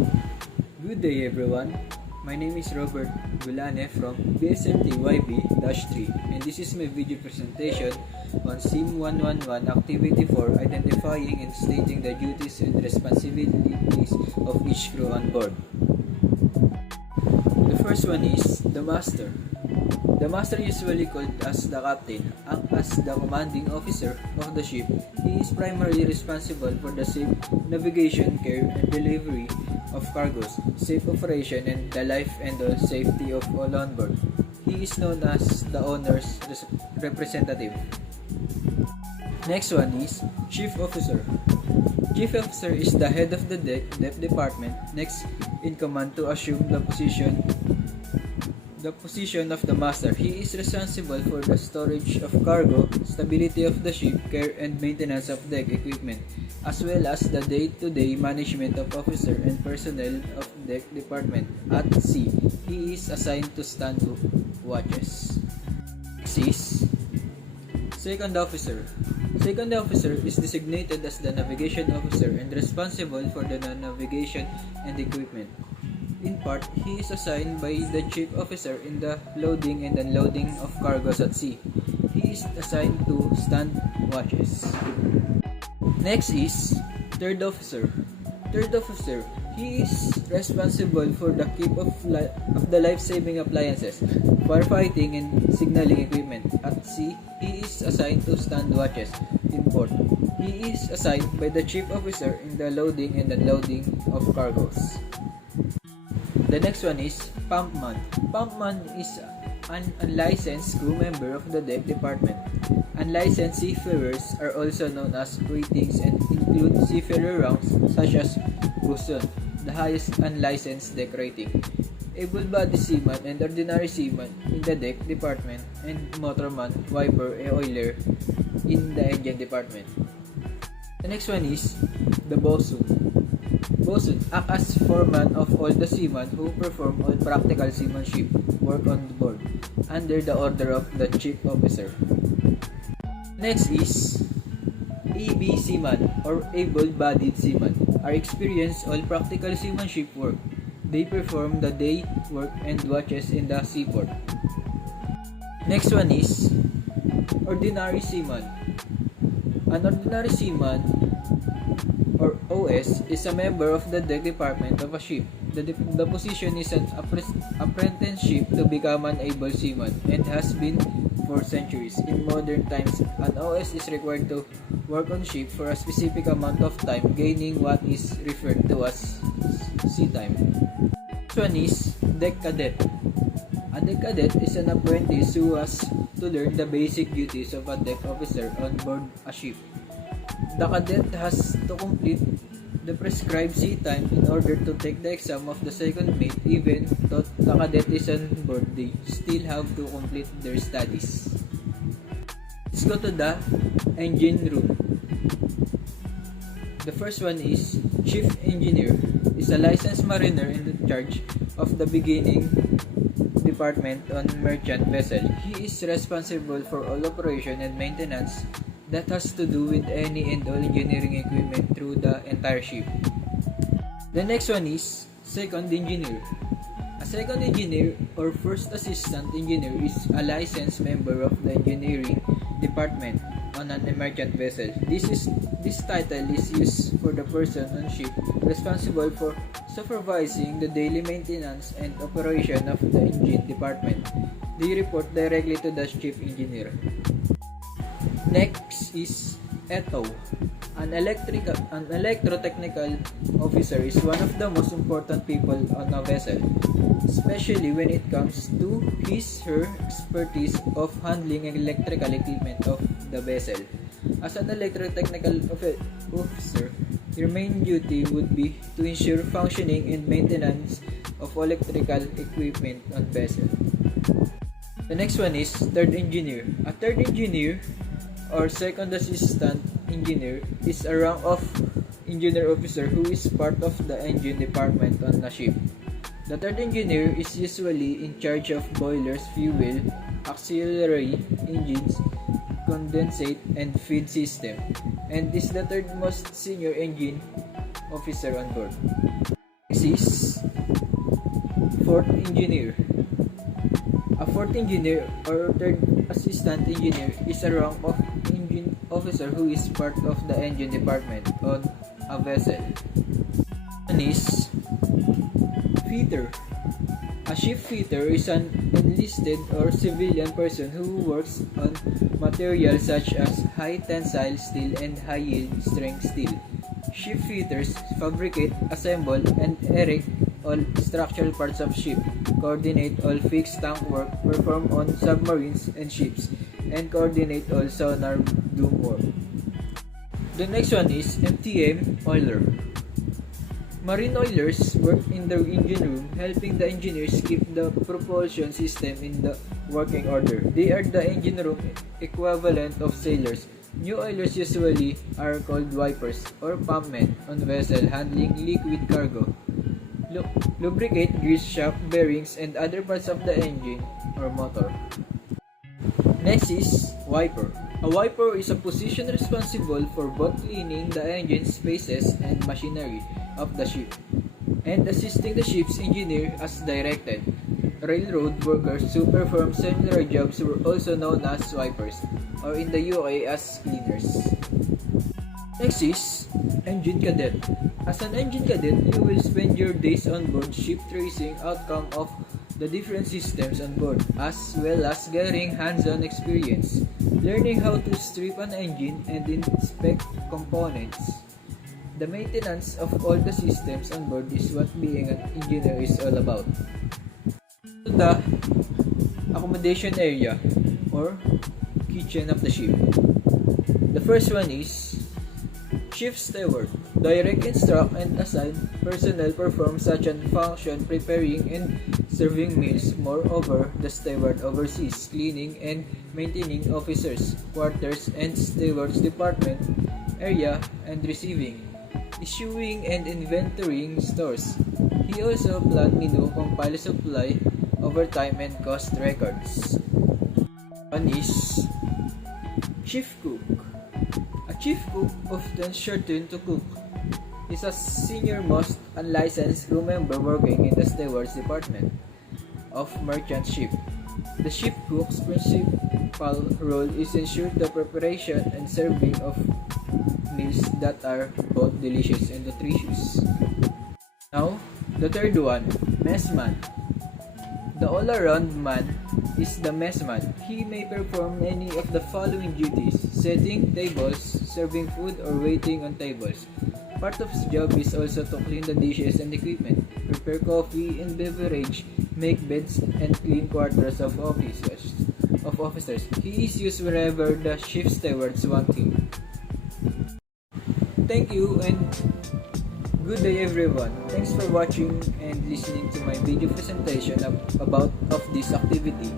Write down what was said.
Good day everyone. My name is Robert Gulane from BSMTYB-3 and this is my video presentation on Seem111 Activity for identifying and stating the duties and responsibilities of each crew on board. The first one is the master. The master, usually called as the captain, acts as the commanding officer of the ship. He is primarily responsible for the safe navigation, care, and delivery of cargoes, safe operation, and the life and the safety of all on board. He is known as the owner's representative. Next one is Chief Officer. Chief Officer is the head of the deck department, next in command to assume the position of the master. He is responsible for the storage of cargo, stability of the ship, care and maintenance of deck equipment, as well as the day-to-day management of officer and personnel of deck department. At sea, he is assigned to stand watches. Next is Second Officer. Second Officer is designated as the navigation officer and responsible for the navigation and equipment. In part, he is assigned by the chief officer in the loading and unloading of cargoes at sea. He is assigned to stand watches. Next is Third Officer. Third Officer, he is responsible for the keep of the life-saving appliances, firefighting and signaling equipment. At sea, he is assigned to stand watches. In port, he is assigned by the chief officer in the loading and unloading of cargoes. The next one is Pumpman. Pumpman is an unlicensed crew member of the deck department. Unlicensed seafarers are also known as ratings and include seafarer ranks such as bosun, the highest unlicensed deck rating, able-bodied seaman and ordinary seaman in the deck department, and motorman, wiper, and oiler in the engine department. The next one is the bosun. Bosun acts as foreman of all the seamen who perform all practical seamanship work on board under the order of the chief officer. Next is AB seaman or able-bodied seaman are experienced all practical seamanship work. They perform the day work and watches in the seaport. Next one is ordinary seaman. An ordinary seaman or OS is a member of the deck department of a ship. The position is an apprenticeship to become an able seaman and has been for centuries. In modern times, an OS is required to work on ship for a specific amount of time, gaining what is referred to as sea time. Next one is deck cadet. A deck cadet is an apprentice who has to learn the basic duties of a deck officer on board a ship. The cadet has to complete the prescribed sea time in order to take the exam of the second mate. Even though the cadet is on board, they still have to complete their studies. Let's go to the engine room. The first one is Chief Engineer. Is a licensed mariner in charge of the beginning department on merchant vessel. He is responsible for all operation and maintenance that has to do with any and all engineering equipment through the entire ship. The next one is Second Engineer. A second engineer or first assistant engineer is a licensed member of the engineering department on an merchant vessel. This title is used for the person on ship responsible for supervising the daily maintenance and operation of the engine department. They report directly to the chief engineer. Next is ETO. An electrotechnical officer is one of the most important people on a vessel, especially when it comes to her expertise of handling electrical equipment of the vessel. As an electrotechnical officer, your main duty would be to ensure functioning and maintenance of electrical equipment on vessel. The next one is Third Engineer. A third engineer or second assistant engineer is a rank of engineer officer who is part of the engine department on a ship. The third engineer is usually in charge of boilers, fuel, auxiliary engines, condensate, and feed system, and is the third most senior engine officer on board. Next is fourth engineer. A fourth engineer or third assistant engineer is a rank of engine officer who is part of the engine department on a vessel. One is fitter. A ship fitter is an enlisted or civilian person who works on materials such as high tensile steel and high yield strength steel. Ship fitters fabricate, assemble, and erect all structural parts of ship, coordinate all fixed tank work performed on submarines and ships, and coordinate all sonar doom work. The next one is MTM oiler. Marine oilers work in the engine room, helping the engineers keep the propulsion system in the working order. They are the engine room equivalent of sailors. New oilers usually are called wipers or pumpmen on vessel handling liquid cargo. Lubricate, grease shaft, bearings, and other parts of the engine or motor. Next is wiper. A wiper is a position responsible for both cleaning the engine spaces and machinery of the ship and assisting the ship's engineer as directed. Railroad workers who perform similar jobs were also known as wipers, or in the UK as cleaners. Next is engine cadet. As an engine cadet, you will spend your days on board ship tracing outcome of the different systems on board, as well as getting hands-on experience, learning how to strip an engine and inspect components. The maintenance of all the systems on board is what being an engineer is all about. The accommodation area or kitchen of the ship. The first one is ship steward. Direct, instruct, and assign personnel perform such a function preparing and serving meals. Moreover, the steward oversees cleaning and maintaining officers' quarters and stewards' department area and receiving, issuing, and inventorying stores. He also plan menu, compile supply, overtime, and cost records. One is chief cook. A chief cook, often shortened to cook, is a senior-most unlicensed crew member working in the steward's department of merchant ship. The ship cook's principal role is ensure the preparation and serving of meals that are both delicious and nutritious. Now, the third one, messman. The all-around man is the messman. He may perform any of the following duties: setting tables, serving food, or waiting on tables. Part of his job is also to clean the dishes and equipment, prepare coffee and beverage, make beds, and clean quarters of officers. He is used wherever the ship stewards want him. Thank you and good day everyone. Thanks for watching and listening to my video presentation about this activity.